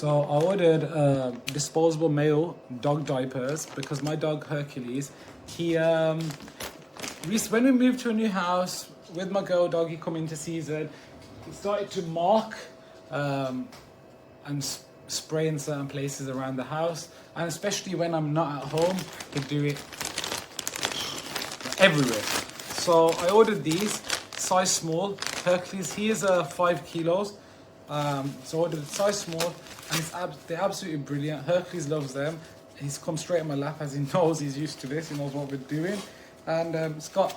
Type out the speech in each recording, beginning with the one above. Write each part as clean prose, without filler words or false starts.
So I ordered disposable male dog diapers because my dog Hercules, he when we moved to a new house with my girl dog, he come into season, he started to mark and spray in certain places around the house, and especially when I'm not at home, he do it everywhere. So I ordered these, size small. Hercules, he is 5 kilos. So I ordered size small, and they're absolutely brilliant. Hercules loves them. He's come straight in my lap as he knows he's used to this. He knows what we're doing, and it's got,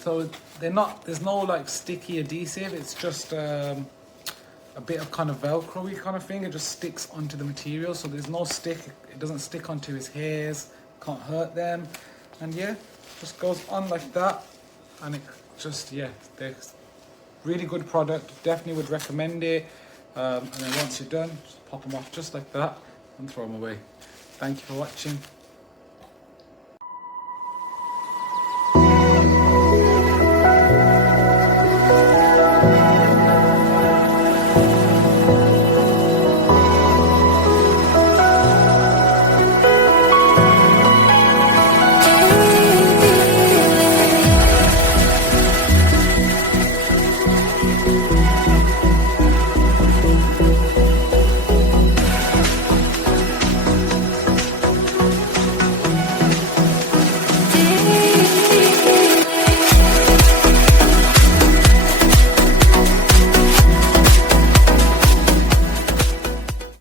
so they're not, there's no like sticky adhesive. It's just a bit of kind of velcro-y kind of thing. It just sticks onto the material, so there's no stick. It doesn't stick onto his hairs. Can't hurt them, and yeah, just goes on like that, and it just, yeah, they're really good product. Definitely would recommend it. And then once you're done, just pop them off just like that and throw them away. Thank you for watching.